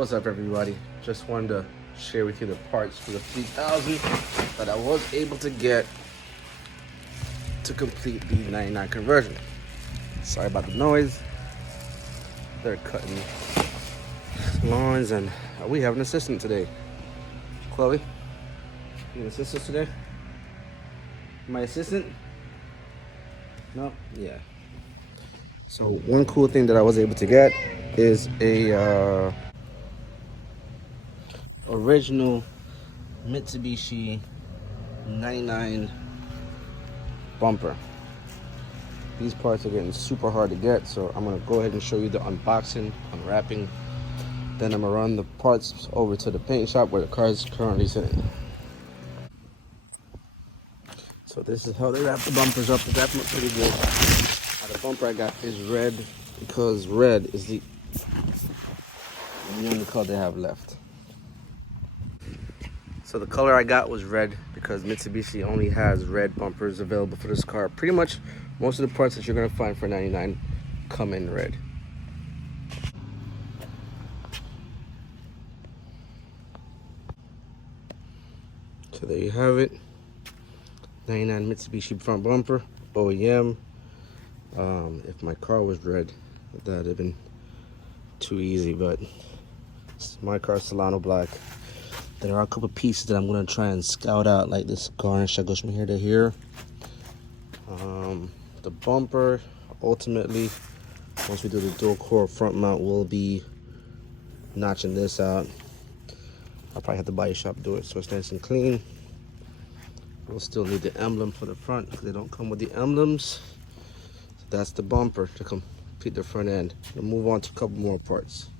what's up everybody? Just wanted to share with you the parts for the 3000 that I was able to get to complete the 99 conversion. Sorry about the noise. They're cutting lawns and we have an assistant today. Chloe, you an assistant today? My assistant? No? Yeah. So one cool thing that I was able to get is a original Mitsubishi 99 bumper. These parts are getting super hard to get, so I'm gonna go ahead and show you the unboxing, unwrapping. Then I'm gonna run the parts over to the paint shop where the car is currently sitting. So this is how they wrap the bumpers up. They wrap them up pretty good. The bumper I got is red because red is the only color they have left. So the color I got was red because Mitsubishi only has red bumpers available for this car. Pretty much most of the parts that you're gonna find for 99 come in red. So there you have it. 99 Mitsubishi front bumper, OEM. If my car was red, that'd have been too easy, but my car's Solano black. There are a couple pieces that I'm gonna try and scout out, like this garnish that goes from here to here. The bumper, ultimately, once we do the dual core front mount, we'll be notching this out. I'll probably have to buy a shop to do it so it's nice and clean. We'll still need the emblem for the front because they don't come with the emblems. So that's the bumper to complete the front end. We'll move on to a couple more parts.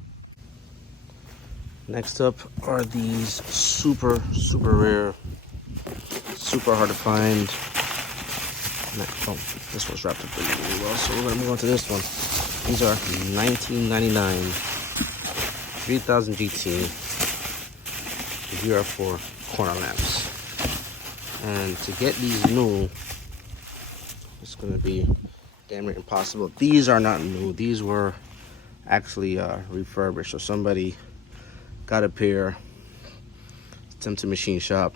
Next up are these super rare, super hard to find. Oh, this one's wrapped up really well, so we're gonna move on to this one. These are 1999 3000GT VR4 corner lamps. And to get these new, it's gonna be damn near impossible. These are not new. These were actually refurbished. So somebody got a pair, sent them to machine shop,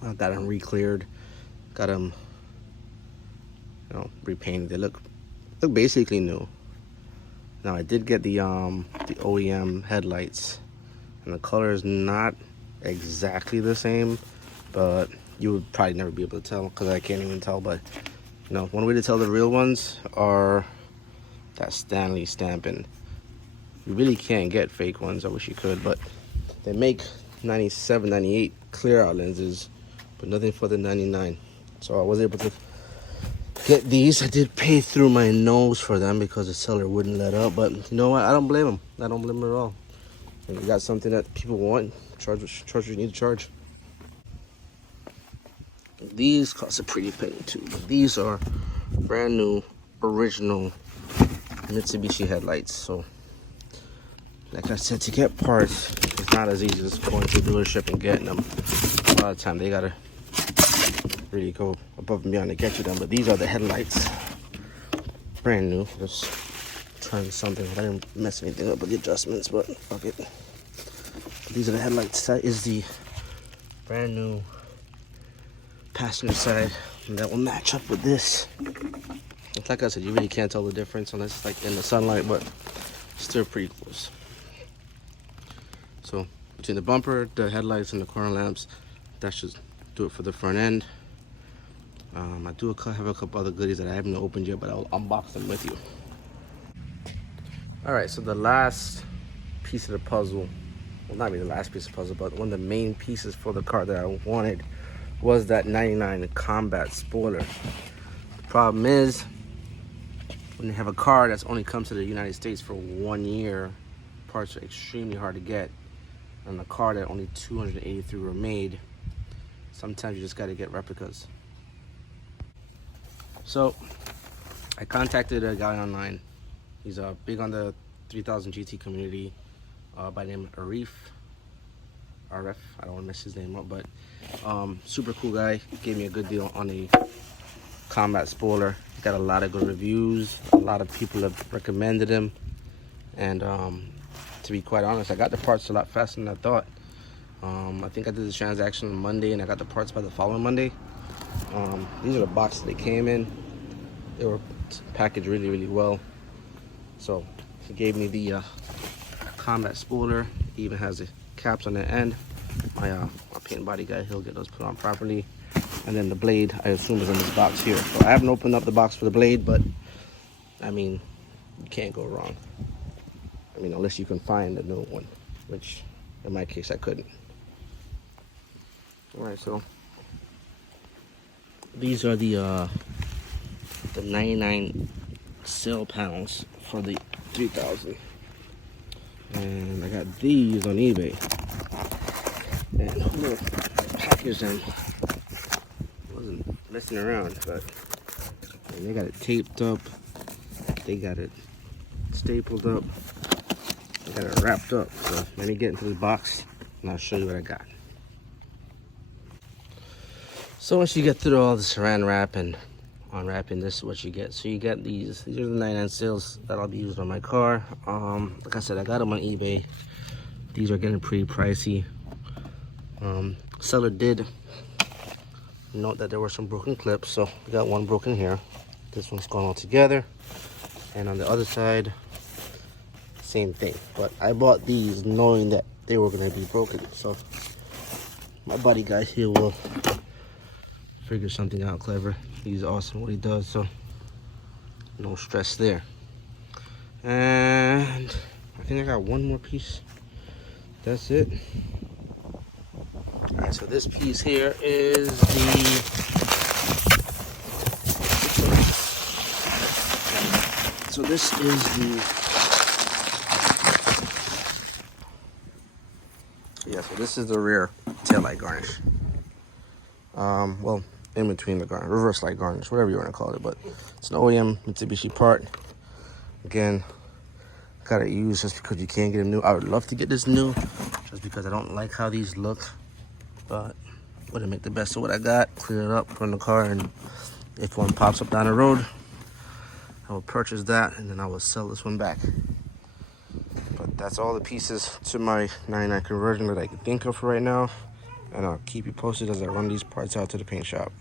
got them re-cleared, got them, repainted. They look basically new. Now I did get the OEM headlights, and the color is not exactly the same, but you would probably never be able to tell because I can't even tell. But one way to tell the real ones are that Stanley stamping. You really can't get fake ones. I wish you could, but they make 97, 98 clear out lenses, but nothing for the 99. So I was able to get these. I did pay through my nose for them because the seller wouldn't let up, but you know what? I don't blame them. I don't blame them at all. When you got something that people want, charge what you need to charge. These cost a pretty penny too, but these are brand new, original Mitsubishi headlights. So like I said, to get parts, it's not as easy as going to a dealership and getting them. A lot of time they gotta really go above and beyond to get you them. But these are the headlights, brand new. Just trying something. I didn't mess anything up with the adjustments, but fuck it. These are the headlights. That is the brand new passenger side, and that will match up with this. Like I said, you really can't tell the difference unless it's like in the sunlight, but still pretty close. So between the bumper, the headlights, and the corner lamps, that should do it for the front end. I do have a couple other goodies that I haven't opened yet, but I'll unbox them with you. All right, so the last piece of the puzzle, well, not really the last piece of the puzzle, but one of the main pieces for the car that I wanted was that 99 combat spoiler. The problem is, when you have a car that's only comes to the United States for 1 year, parts are extremely hard to get. And the car that only 283 were made, sometimes you just got to get replicas. So I contacted a guy online. He's big on the 3000GT community by the name of RF. I don't want to mess his name up, but super cool guy. Gave me a good deal on the combat spoiler. Got a lot of good reviews. A lot of people have recommended him, and to be quite honest. I got the parts a lot faster than I thought. I think I did the transaction on Monday and I got the parts by the following Monday. These are the boxes they came in. They were packaged really, really well. So he gave me the combat spooler. He even has the caps on the end. My paint body guy, he'll get those put on properly. And then the blade, I assume, is in this box here. So I haven't opened up the box for the blade, but I mean, you can't go wrong. I mean, unless you can find a new one, which in my case I couldn't. All right, so these are the 99 sale pounds for the 3000, and I got these on eBay. And whoever packaged them wasn't messing around, but they got it taped up, they got it stapled up, they got it wrapped up. So let me get into the box and I'll show you what I got. So once you get through all the saran wrap and unwrapping, this is what you get. So you get these are the 99 sales that I'll be using on my car. Like I said, I got them on eBay. These are getting pretty pricey. Seller did note that there were some broken clips, so we got one broken here. This one's gone all together, and on the other side, same thing. But I bought these knowing that they were going to be broken, so my buddy guy here will figure something out clever. He's awesome what he does, so no stress there. And I think I got one more piece. That's it. All right, so this piece here is so this is the rear taillight garnish. Well, in between the garnish, reverse light garnish, whatever you want to call it, but it's an OEM Mitsubishi part. Again, got it used just because you can't get them new. I would love to get this new, just because I don't like how these look, but I'm gonna make the best of what I got, clear it up, put it in the car, and if one pops up down the road, I will purchase that, and then I will sell this one back. But that's all the pieces to my 99 conversion that I can think of for right now, and I'll keep you posted as I run these parts out to the paint shop.